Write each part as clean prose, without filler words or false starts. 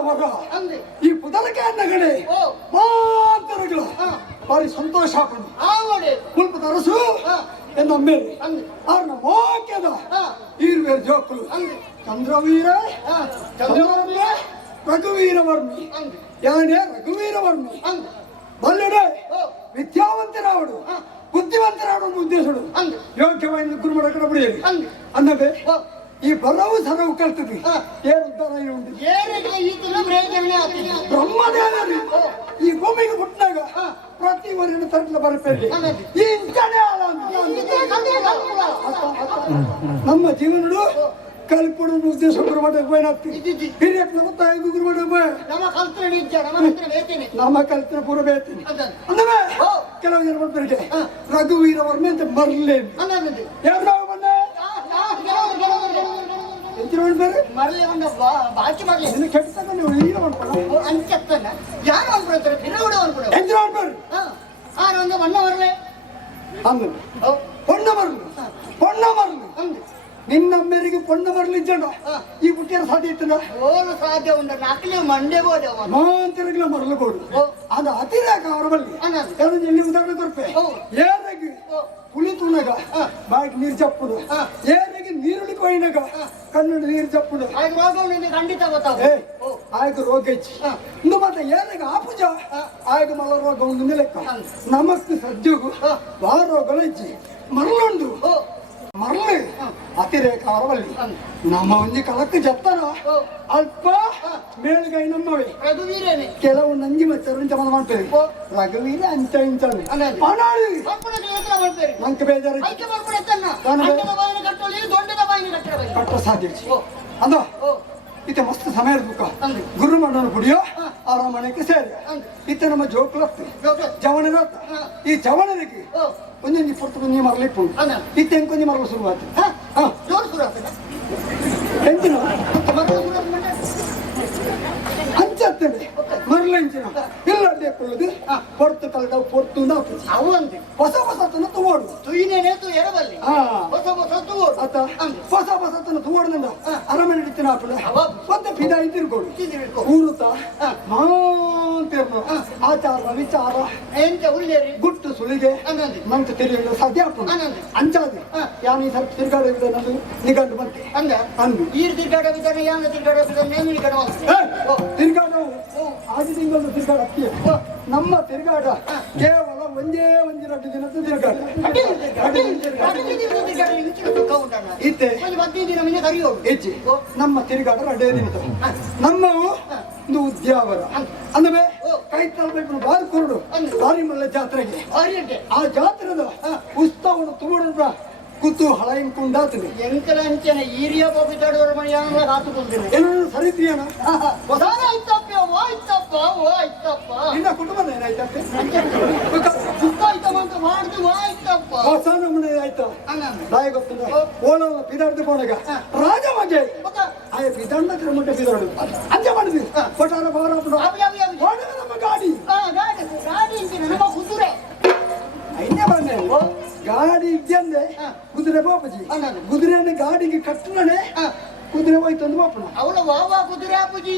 ವರ ಈ ಪುದರಕ್ಕೆ ಅನ್ನಗಡೆ ಮಾತರಗಳು ಬಾರಿ ಸಂತೋಷ ಪಡು ಕುಲ್ಪದ ಅರಸು ಎನ್ನಮ್ಮೇಲೆ ಅವ್ರನ್ನ ಮೋಕ್ಯದ ಈರ್ವೇರ್ ಜೋಕುಲು ಚಂದ್ರವೀರ ರಘುವೀರ ವರ್ಮಿ ಯಾನೇ ರಘುವೀರ ವರ್ಮಿ ಬಲ್ಲೆಡೆ ವಿದ್ಯಾವಂತರಾವಡು ಬುದ್ಧಿವಂತರಾವಡು ಉದ್ದೇಶಡು ಯೋಗ್ಯವಾದ ಗುರುಮಡ ಕಡೆ ಬಿಡಿಯಲಿ ಅನ್ನಬೇ ಈ ಬರವು ಸರವು ಕಲ್ತದ್ವಿ ಏನು ಉದ್ದಾರ ಉಂಟು ಬ್ರಹ್ಮದೇವರು ಈ ಭೂಮಿಗೆ ಹುಟ್ಟಿದಾಗ ಪ್ರತಿ ವರ್ಷ ತರಲು ಬರುತ್ತೇವೆ ಈ ನಮ್ಮ ಜೀವನಗಳು ಕಲ್ಪಡು ಉದ್ದೇಶ ಗುರುಮಠಕ್ಕೆ ಬಯನಾಗ್ತೀವಿ ಹಿರಿಯಪ್ಪನ ಗೊತ್ತಾಗ ಗುರುಮಠ ನಮ್ಮ ಕಲ್ಪನೆ ಪೂರ ಬೇಡ್ತೀನಿ ಅಂದ್ರೆ ಕೆಲವು ಜನ ಬರ್ತಾರೆ ರಘುವೀರ ವರ್ಮೆ ಅಂತ ಮರ್ಲೇ ಯಾರು ಮೊನ್ನೆ ನಿನ್ನ ಮೇರೆಗೆ ಪೊಣ್ಣ ಬರಲಿದ್ದ ಈ ಬುಟ್ಟಿಯ ಸಾಧ್ಯ ಇತ್ತಲ್ಲ ಸಾಧ್ಯ ಉಂಟ ನಾಲ್ಕನೇ ಮಂಡೆ ಮಾಂತರಿಗಳ ಮರಲಬಹುದು ಅದು ಅತಿರೇಕ ಅವರ ಬಲ್ಲಿ ಎಲ್ಲಿ ಉದಾಹರಣೆ ಕೊಡ್ತೆ ಏನಾಗಿ ಪುಳಿ ತುಣಗ ಬಾಯಿಗೆ ನೀರು ಚಪ್ಪುದು ಏನಾಗಿ ನೀರುಳಿ ಕೊಯ್ನಾಗ ಕಣ್ಣು ನೀರು ಚಪ್ಪುದು ಖಂಡಿತ ಆಗ ರೋಗ ಹೆಚ್ಚಿ ಇಂದು ಮತ್ತೆ ಏನಾಗ ಆಪುಜ ಆಗ ಮಲ ರೋಗ ಒಂದು ಲೆಕ್ಕ ನಮಸ್ತೆ ಸಜ್ಜಗು ಆ ರೋಗಗಳು ಹೆಚ್ಚಿ ಮರಳುಂಡು ಮರಳಿ ಅತಿರೇಕ ಅವರಲ್ಲಿ ನಮ್ಮ ಒಂಜಿ ಕಲಕ್ಕೆ ಜತ್ತಾರ ಅಲ್ಪ ಮೇಲ್ಗೈ ನಮ್ಮವೆ ಕೆಲವು ನಂಜಿ ಮಚ್ಚರು ಜಮನ ಮಾಡ್ತೇವೆ ರಘುವೀರ ಅಂಚ ಇಂಚಳು ನಂಗೆ ಬೇಜಾರು ಕಟ್ಟ ಸಾಧ್ಯ ಅಂದ ಇತ್ತ ಮಸ್ತ್ ಸಮಯ ದುಃಖ ಗುರು ಮಾಡೋನು ಕುಡಿಯೋ ಅವರ ಮನೆಗೆ ಸೇರಿ ಇತ್ತ ನಮ್ಮ ಜೋಕ್ಲತ್ತು ಜವನ ಈ ಜವನರಿಗೆ ಒಂದೊಂದು ಪುರ್ತು ನೀ ಮರಲಿಪ್ಪು ಇತ್ತ ಎಂಕೊಂದು ಮರಲು ಶುರುವಾಗ್ತದೆ ಎಂಚಿನ ಹಂಚತ್ತೇನೆ ಮರಲಂಚಿನ ಇಲ್ಲ ಅಡ್ಡಿಕೊಳ್ಳುದು ಪೊರ್ತು ಕಳೆದ ಪೊರ್ತು ಹೊಸ ಹೊಸತನ್ನು ತಗೋಡು ತುಯಿನೇನೆ ತು ಎರಬಲ್ಲಿ ಹೊಸ ಹೊಸ ತಗೋಡು ಅತ್ತ ಹೊಸ ಹೊಸತನ್ನು ತಗೋಡ್ದಿಂದ ಅರಮನೆ ಹಿಡಿತಿನ ಹಾಪಡ ಮತ್ತೆ ಫಿದಾಯಿ ತಿರ್ಗೋಡು ಊರುತ್ತ ಮಾಂತಿರ್ನು ಆಚಾರ ವಿಚಾರ ಎಂತ ಉಳ್ಳೇರಿ ಗುಟ್ಟು ಸುಳಿಗೆ ನಂತ ತಿಳಿಯಲು ಸಾಧ್ಯ ಆಗ್ತದೆ ಅಂಚಾದೆ ಯಾನು ಈ ಸ್ವಲ್ಪ ತಿರ್ಗಾಡೋದಿದೆ ನಂದು ನಿಗಂಡು ಬಂತೆ ಅಂದು ಈ ತಿರ್ಗಾಡೋದಿದ್ದಾನೆ ಯಾನ ತಿರ್ಗಾಡೋದಿದ್ದಾನೆ ನೇಮಿ ತಿರ್ಗಾಡವು ಆದಿ ತಿಂಗಳು ತಿರ್ಗಾಡ ನಮ್ಮ ತಿರ್ಗಾಡ ಕೇವಲ ಒಂದೇ ಒಂದಿನ ದಿನದ ತಿರ್ಗಾಡ ಇತ್ತೆ ಹೆಚ್ಚಿ ನಮ್ಮ ತಿರ್ಗಾಡ ಅಡ್ಡೇ ದಿನ ನಮ್ಮವು ಒಂದು ಉದ್ಯಾವರ ಅಂದ್ರೆ ಕೈ ತರಬೇಕು ಬಾರಿ ಕೊರಡು ಬಾರಿ ಮಲ್ಲ ಜಾತ್ರೆಗೆ ಆ ಜಾತ್ರೆದ ಉತ್ಸವವನ್ನು ತಗೊಂಡ ಕುತೂಹಲ ಇಂಕುಂಡಾತದೆ ಎಂಕಲ ಅಂಚನೆ ಈರಿಯ ಬಾಬಿ ತಡೋರ ಮನೆಯಾನ ಹಾತುಕೊಂಡಿದೆ ಏನು ಸರಿತಿಯನ ಆಯ್ತಪ್ಪ ನಿನ್ನ ಕುಟುಂಬದ ಏನಾಯ್ತಪ್ಪ ಅಂತ ಮಾಡ್ದು ಆಯ್ತಪ್ಪ ಹೊಸ ನಮ್ಮನೆ ಆಯ್ತಾ ನಾಯ ಗೊತ್ತಿಲ್ಲ ಓಲೋ ಬಿದಾಡ್ದು போனಗ ರಾಜ ಮಜೆ ಆಯ ಬಿದಾಡ್ನ ಕ್ರಮಕ್ಕೆ ಬಿದಾಡು ಅಂಜ ಮಾಡಿದ್ವಿ ಕೊಟಾರ ಬಾರ ನಮ್ಮ ಗಾಡಿ ಇಂಜಿನ ನಮ್ಮ ಕುದುರೆ ಐನೇ ಬಂದೆ ಗಾಡಿ ಇದ್ದಂದೆ ಕುದುರೆ ಬಾಪಜಿ ಕುದುರೆಯನ್ನು ಗಾಡಿಗೆ ಕಟ್ಟಣೆ ಕುದುರೆ ಹೋಯ್ತು ಅಂದು ಬಾಪಣ ಅವಳ ವಾವಾ ಕುದುರೆ ಅಪ್ಪಜಿ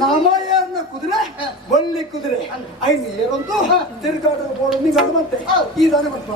ನಾಮಯ್ಯನ ಕುದುರೆ ಬಳ್ಳಿ ಕುದುರೆ ಐದು ಏರಂತೂ ತಿರುಗಾಟ ಬೋಡು ನಿಂಗಾಡು ಮತ್ತೆ ಈ ದಾನೆ ಬಟ್ಟ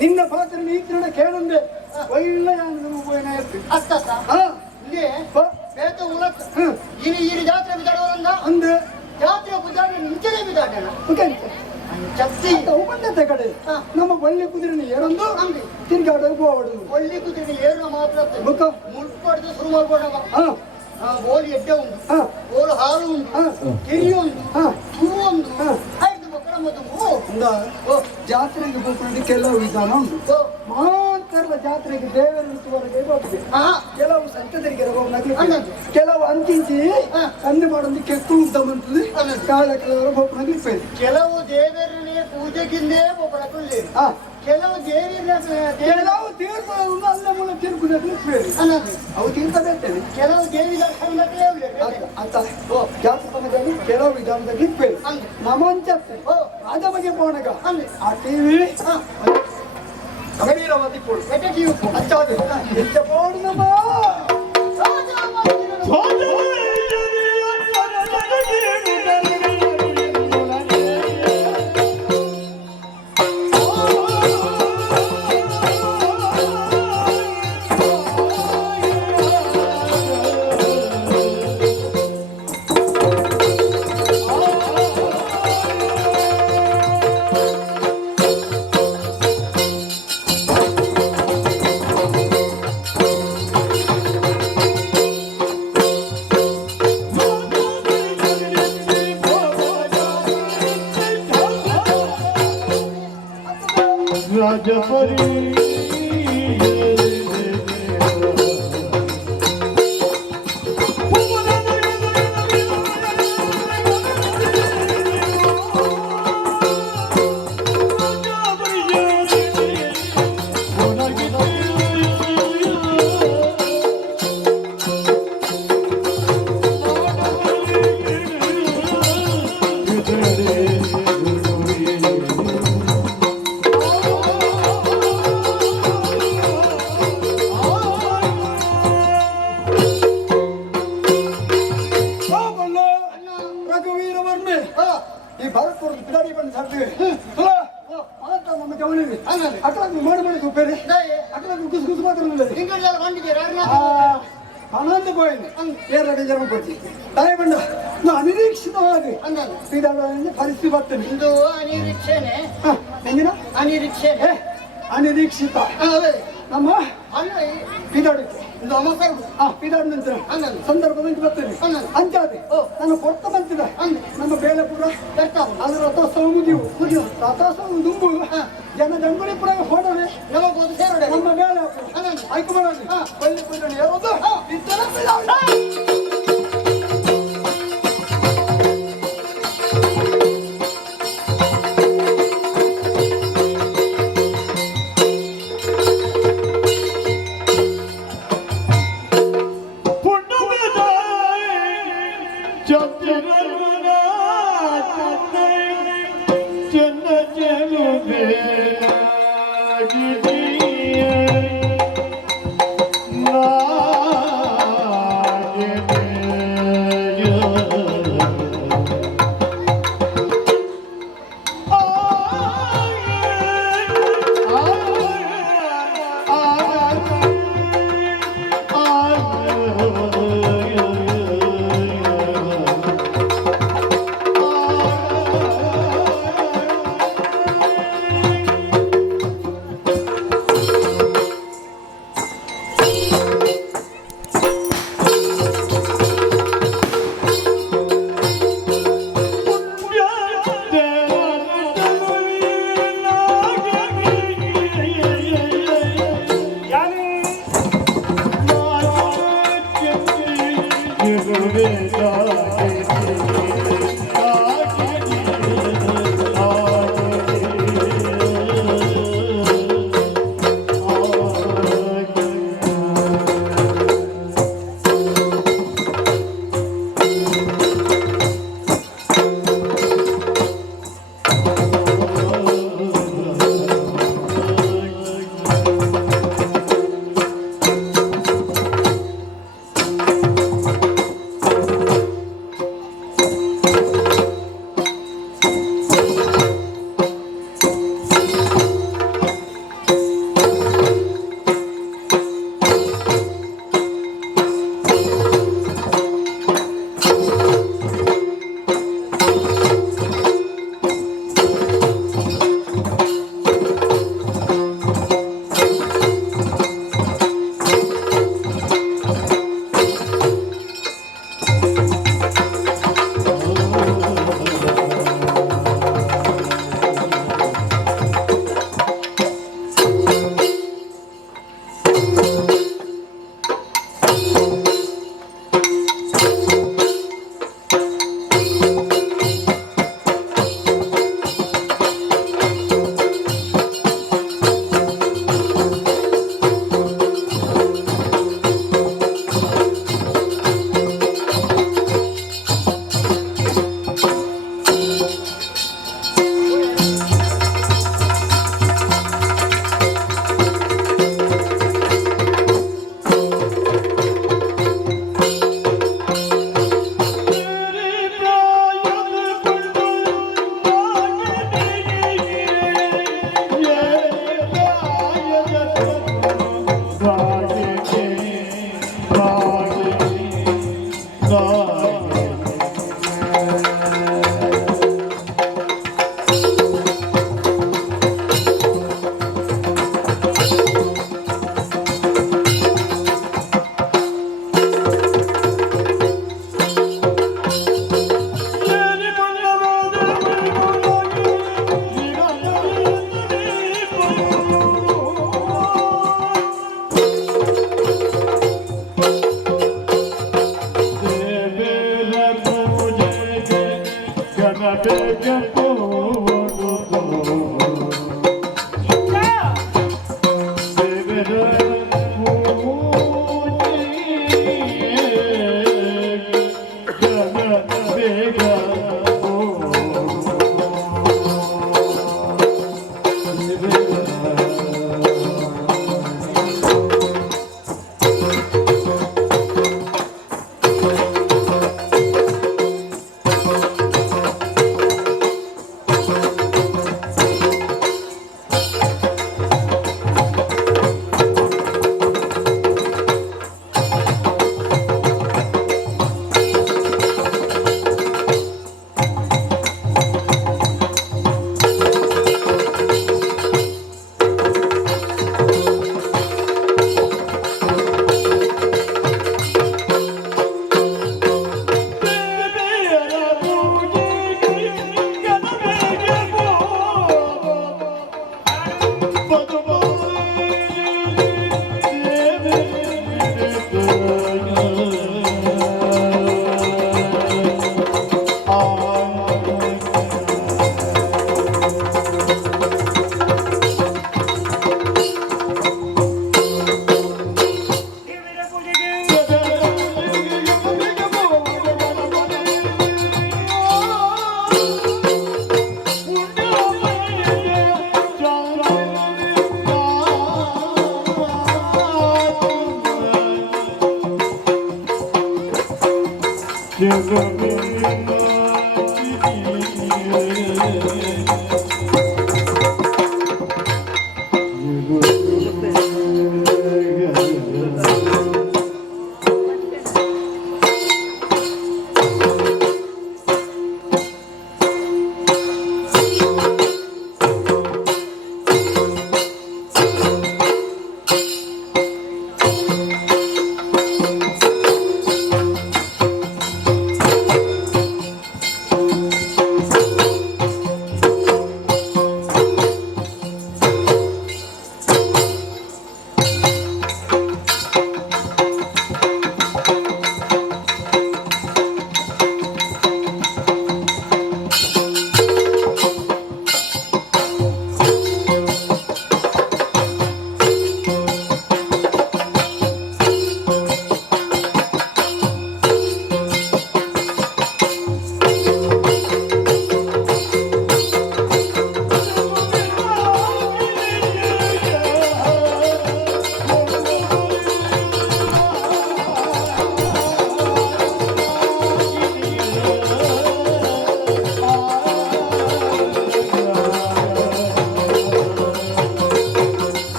ನಿನ್ನ ಪಾತ್ರ ನೀತಿನ ಕೇಳಂದೆ ಒಳ್ಳೆಯ ಜಾತ್ರೆ ಬಿದ್ದಾಡೋದ್ರಿಂದ ಅಂದೆ ಜಾತ್ರೆ ಬಿದ್ದಾಡ ನಿಂಚನೆ ಬಿದ್ದಾಡಣ ಉಪನ್ಯಾಸ ಕಡೆ ನಮ್ಮ ಒಳ್ಳೆ ಕುದುರೆನ ಏರೊಂದು ತಿರ್ಗಾಡ ಹೋಗುದು ಒಳ್ಳೆ ಕುದುರೆ ಏರು ಮಾತ್ರ ಮುಟ್ಪಡ್ದು ಶುರು ಮಾಡ್ಕೊಂಡವ ಓಲಿ ಎಡ್ಡೆ ಉಂಟು ಓಲು ಹಾಲು ಉಂಟು ಕೆರಿ ಉಂಟು ಹೂವು ಉಂಟು ಐದು ಮಕ್ಕಳ ಮದುವು ಜಾತ್ರೆಗೆ ಹೋಗ್ಕೊಂಡು ಕೆಲವು ವಿಧಾನ ಉಂಟು ಮಾತ್ರ ಜಾತ್ರೆಗೆ ದೇವರವರೆಗೆ ಹೋಗ್ತದೆ ಕೆಲವು ಸಂತದರಿಗೆ ಹೋಗ್ನಾಗ್ಲಿ ಕೆಲವು ಅಂತಿಂಚಿ ಕಣ್ಣು ಮಾಡೋದು ಕೆಟ್ಟು ಉದ್ದ ಬಂತದೆ ಕಾಳ ಕೆಲವರು ಹೋಗ್ನಾಗ್ಲಿ ಕೆಲವು ದೇವರನ್ನೇ ಪೂಜೆಗಿಂದೇ ಹೋಗ್ಕೊಳ್ಳಿ ಕೆಲವು ಕೆಲವು ತೀರ್ಥವನ್ನು ಅಲ್ಲ ಮೂಲ ತೀರ್ಪುದಾಗ್ಲಿ ಬೇರೆ ಅವು ತೀರ್ಥ ಬೇಡ್ತೇವೆ ಕೆಲವು ದೇವಿ ಅಂತ ಜಾತಿ ಸಮಯದಲ್ಲಿ ಕೆಲವು ವಿಧಾನದಲ್ಲಿ ಬೇರೆ ನಮಂಚತ್ತೆ ಅದ ಬಗ್ಗೆ ಪೋಣಗ ಆ ಟಿವಿ ಗಂಭೀರವಾದಿ ಪೋಡು ಅಚ್ಚಾದೆ ಎಂತ ಪೋಡು ನಮ್ಮ ಪರಿಸ್ಥಿತಿ ಬರ್ತೇನೆ ಇದು ಅನಿರೀಕ್ಷಣೆ ಅನಿರೀಕ್ಷಣೆ ಅನಿರೀಕ್ಷಿತ ನಮ್ಮ ಪಿದಾಡಕ್ಕೆ ಪಿದಾಡ ನಂತರ ಸಂದರ್ಭದಲ್ಲಿ ಬರ್ತೇನೆ ಅಂಚಾದೆ ನಾನು ಕೊಡ್ತಾ ಬಂತಿದ್ದ ನಮ್ಮ ಬೇಲೆ ಪುರ ಅದ್ರ ರಥೋತ್ಸವ ಮುಗಿವು ರಥೋತ್ಸವ ದುಂಬು ಜನ ಜಂಗುಳಿ ಪುರ ಹೊಡನೆ ನಮ್ಮ ಬೇಲೆ ಆಯ್ಕೆ ಮಾಡೋದು ಒಳ್ಳೆ ಪೂಜೆ ಯಾವುದು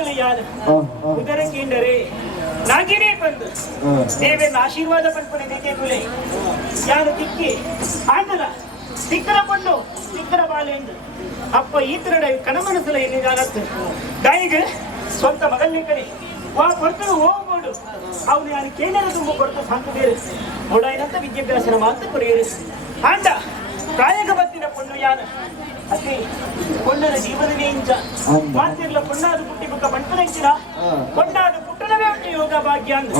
ಆತಲು ಯಾರು ಉದರಂಗಿಂಡರೆ ನಾಗಿನೇ ಬಂದು ದೇವೇನ ಆಶೀರ್ವಾದ ಪಡ್ಪಣೆ ಬೇಕೇಗುಲೆ ಯಾರು ತಿಕ್ಕಿ ಆಂಡಲ ತಿಕ್ಕರ ಪಣ್ಣು ತಿಕ್ಕರ ಬಾಲೆ ಎಂದು ಅಪ್ಪ ಈತರಡ ಕಣಮನಸಲ ಎನ್ನಿದಾನತ್ತು ದಾಯಿಗೆ ಸ್ವಂತ ಮಗಲ್ನೇ ಕಡೆ ವಾ ಕೊಡ್ತರು ಹೋಗ್ಬೋಡು ಅವನು ಯಾರು ಕೇಂದ್ರ ತುಂಬ ಕೊಡ್ತಾ ಸಾಕು ಬೇರೆ ಓಡಾಯಿನಂತ ವಿದ್ಯಾಭ್ಯಾಸನ ಮಾತು ಕೊರೆಯರು ಆಂಡ ಕಾಯಕ ಬತ್ತಿನ ಪೊಣ್ಣು ಯಾರು ಅದೇ ಪೊಣ್ಣನ ಜೀವನವೇ ಇಂಚ ಮಾತಿರ್ಲ ಪೊಣ್ಣಾದ ಪುಟ್ಟಿ ಬುಕ್ಕ ಬಂಟನೆಂಚಿನ ಪೊಣ್ಣಾದ ಪುಟ್ಟನವೇ ಉಂಟು ಯೋಗ ಭಾಗ್ಯ ಅಂದ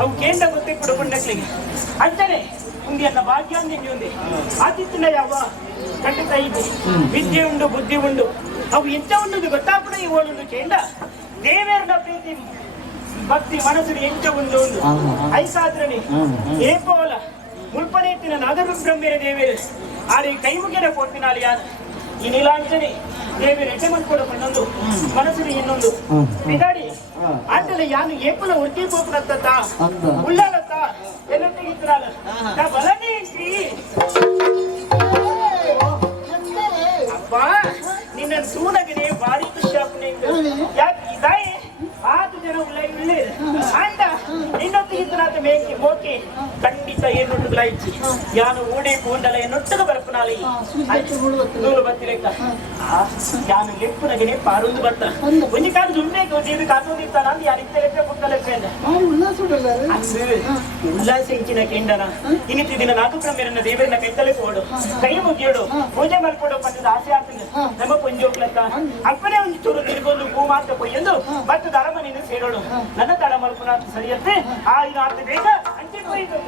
ಅವು ಕೇಂದ್ರ ಗೊತ್ತೇ ಕೊಡು ಪೊಣ್ಣಕ್ಲಿಗೆ ಅಂತಾನೆ ಉಂದಿ ಅನ್ನ ಭಾಗ್ಯ ಅಂದಿ ಒಂದೇ ಆದಿತ್ಯನ ಯಾವ ಖಂಡಿತ ಇದೆ ವಿದ್ಯೆ ಉಂಡು ಬುದ್ಧಿ ಉಂಡು ಅವು ಎಂತ ಉಂಡು ಗೊತ್ತಾಪಡ ಇವಳು ಕೇಂದ್ರ ದೇವೇರ್ನ ಪ್ರೀತಿ ಭಕ್ತಿ ಮನಸ್ಸಿನ ಎಂಚ ಉಂಡು ಐಸಾದ್ರನಿ ಏಪೋಲ ಮುಲ್ಪನೇತಿನ ನಾಗರುಬ್ರಹ್ಮೇರ ದೇವೇರು ಆರೆ ಕೈ ಮುಗಿಯರ ಕೊಟ್ಟಿನಾಲಿ ಯಾರು ಈ ನೀಲಾಂಚನೆ ದೇವೇರು ಎಟ್ಟೆ ಮಾಡ್ಕೊಡ ಪಣ್ಣೊಂದು ಮನಸ್ಸಿನ ಇನ್ನೊಂದು ಬಿದಾಡಿ ಆತಲೆ ಯಾನು ಏಪಲ ಒಟ್ಟಿ ಹೋಗ್ಲತ್ತ ಉಳ್ಳಾಲತ್ತ ಎಲ್ಲೊಟ್ಟಿಗಿದ್ರಲ್ಲ ನಾ ಬಲನೇ ಅಪ್ಪ ನಿನ್ನ ಸೂನಗನೆ ಭಾರಿ ಖುಷಿ ಆಗ್ತದೆ ಯಾಕೆ ಇದಾಯಿ 6 ಜನ ಉಳ್ಳೆ ಆಂಡ ಇನ್ನೊತ್ತಿಗಿದ್ರಾತ ಮೇಕೆ ಮೋಕೆ ಖಂಡಿತ ಏನ್ನೊಟ್ಟುಗಳ ಇಚ್ಚಿ ಯಾನು ಓಡೆ ಪೋಂಡಲ ಎನ್ನೊಟ್ಟಗ ಬರಪನಾಲಿ ನೂಲು ಬತ್ತಿಲೆಕ್ಕ ಯಾನು ಲೆಪ್ಪುನಗನೆ ಪಾರೊಂದು ಬರ್ತ ಒಂಜಿ ಕಾಲು ಜುಂಬೆ ದೇವಿ ಕಾತೊಂದಿರ್ತಾನ ಅಂದ್ ಯಾರಿತ್ತ ಲೆಕ್ಕ ಪುಟ್ಟಲೆಕ್ಕ ಅಂದು ಉಲ್ಲಾಸ ಇಂಚಿನ ಕೆಂಡನ ಇನ್ನಿತ್ತು ದಿನ ನಾಗಬ್ರಹ್ಮೇರನ್ನ ದೇವರನ್ನ ಕೈತಲೆ ಕೊಡು ಕೈ ಮುಗಿಯೋಡು ಪೂಜೆ ಮಾಡ್ಕೊಡು ಪಟ್ಟದ ಆಸೆ ಆಗ್ತದೆ ನಮ್ಮ ಪೊಂಜೋಕ್ಲಕ್ಕ ಅಪ್ಪನೇ ಒಂದು ಚೂರು ತಿರುಗೊಂದು ಹೂ ಮಾತ್ರ ಕೊಯ್ಯೊಂದು ಭತ್ತದ ಅರಮನೆಯನ್ನು ಸೇರೋಳು ನನ್ನ ತಡ ಮಲ್ಪುನ ಸರಿಯತ್ತೆ ಆ ಇದು ಅರ್ಥ ಬೇಗ ಅಂಚೆ ಕೊಯ್ದು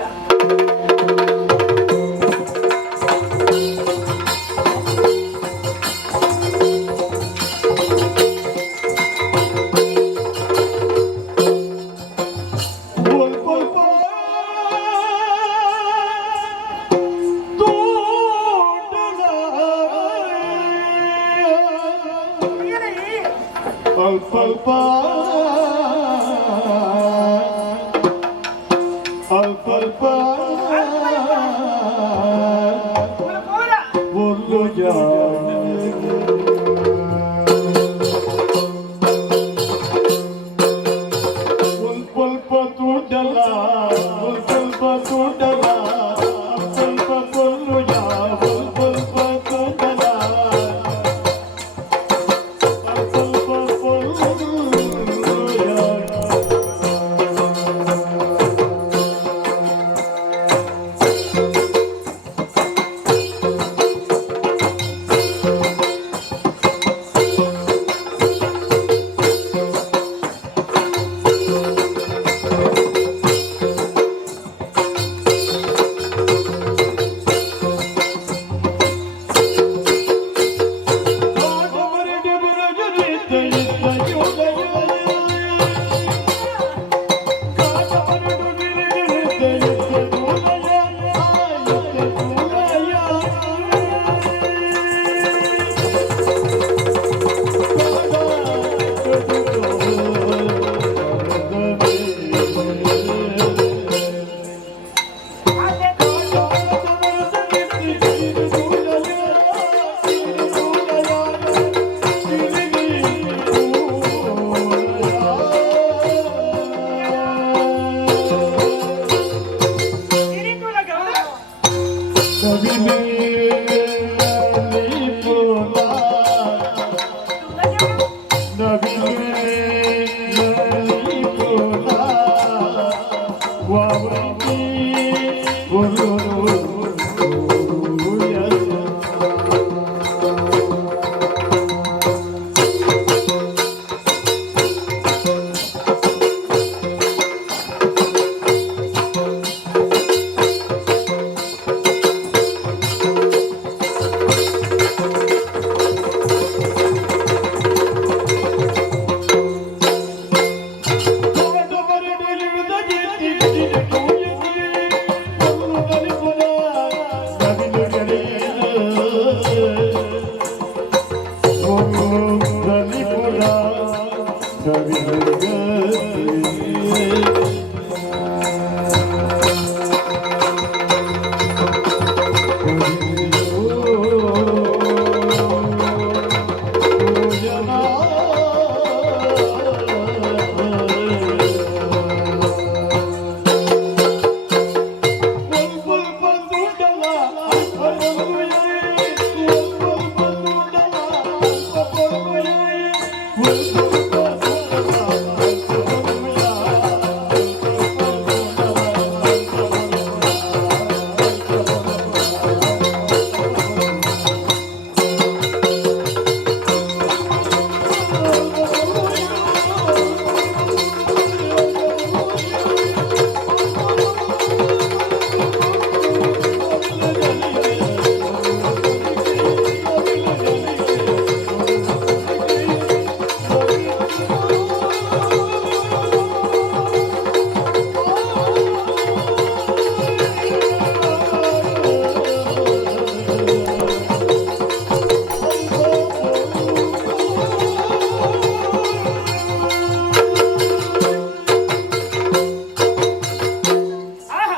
ಆಹಾ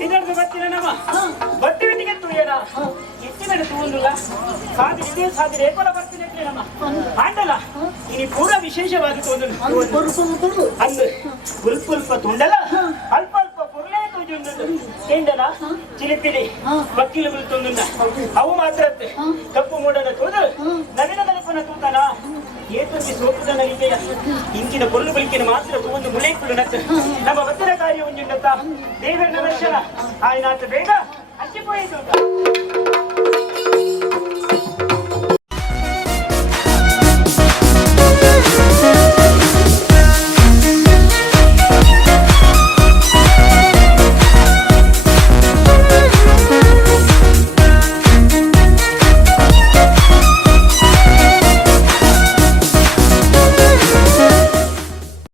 ಇದರದ್ದು ಬರ್ತೀರ ನಮ್ಮ ಬಟ್ಟೆ ಬಿಟ್ಟಿಗೆ ತುಳಿಯೋಣ ಹೆಚ್ಚಿನ ತಗೊಂಡಿಲ್ಲ ಸಾಧಿಸಿದೆ ಸಾಧಿರೆ ಏಕೋಲ ಬರ್ತೀನಿ ಅಂತ ನಮ್ಮ ಆಂಡಲ್ಲ ಇನಿ ಪೂರ ವಿಶೇಷವಾಗಿ ತಗೊಂಡು ಅಂದು ಉಲ್ಪ ತುಂಡಲ ಅಲ್ಪ ಅಲ್ಪ ಪುರ್ಲೇ ತೋಜುಂಡು ಎಂಡಲ ಚಿಲಿಪಿಲಿ ಬಕ್ಕಿಲು ತೊಂದುಂಡ ಅವು ಮಾತ್ರ ಕಪ್ಪು ಮೂಡನ ತೋದು ನವಿನ ಕಲ್ಪನ ತೂತನ ಏತಂತೆ ಸೋಪುದ ನಲಿಕೆಯ ಇಂಚಿನ ಪೊರ್ಲು ಬಳಿಕೆನ ಮಾತ್ರ ತಗೊಂಡು ಮುಳೆಕುಳು ನಕ್ಕ ನಮ್ಮ ಭದ್ರ ಕಾರ್ಯ ಒಂಜುಂಡತ್ತ ದೇವರ ದರ್ಶನ ಆಯ್ನಾತ ಬೇಗ ಹಚ್ಚಿಪೋಯಿತು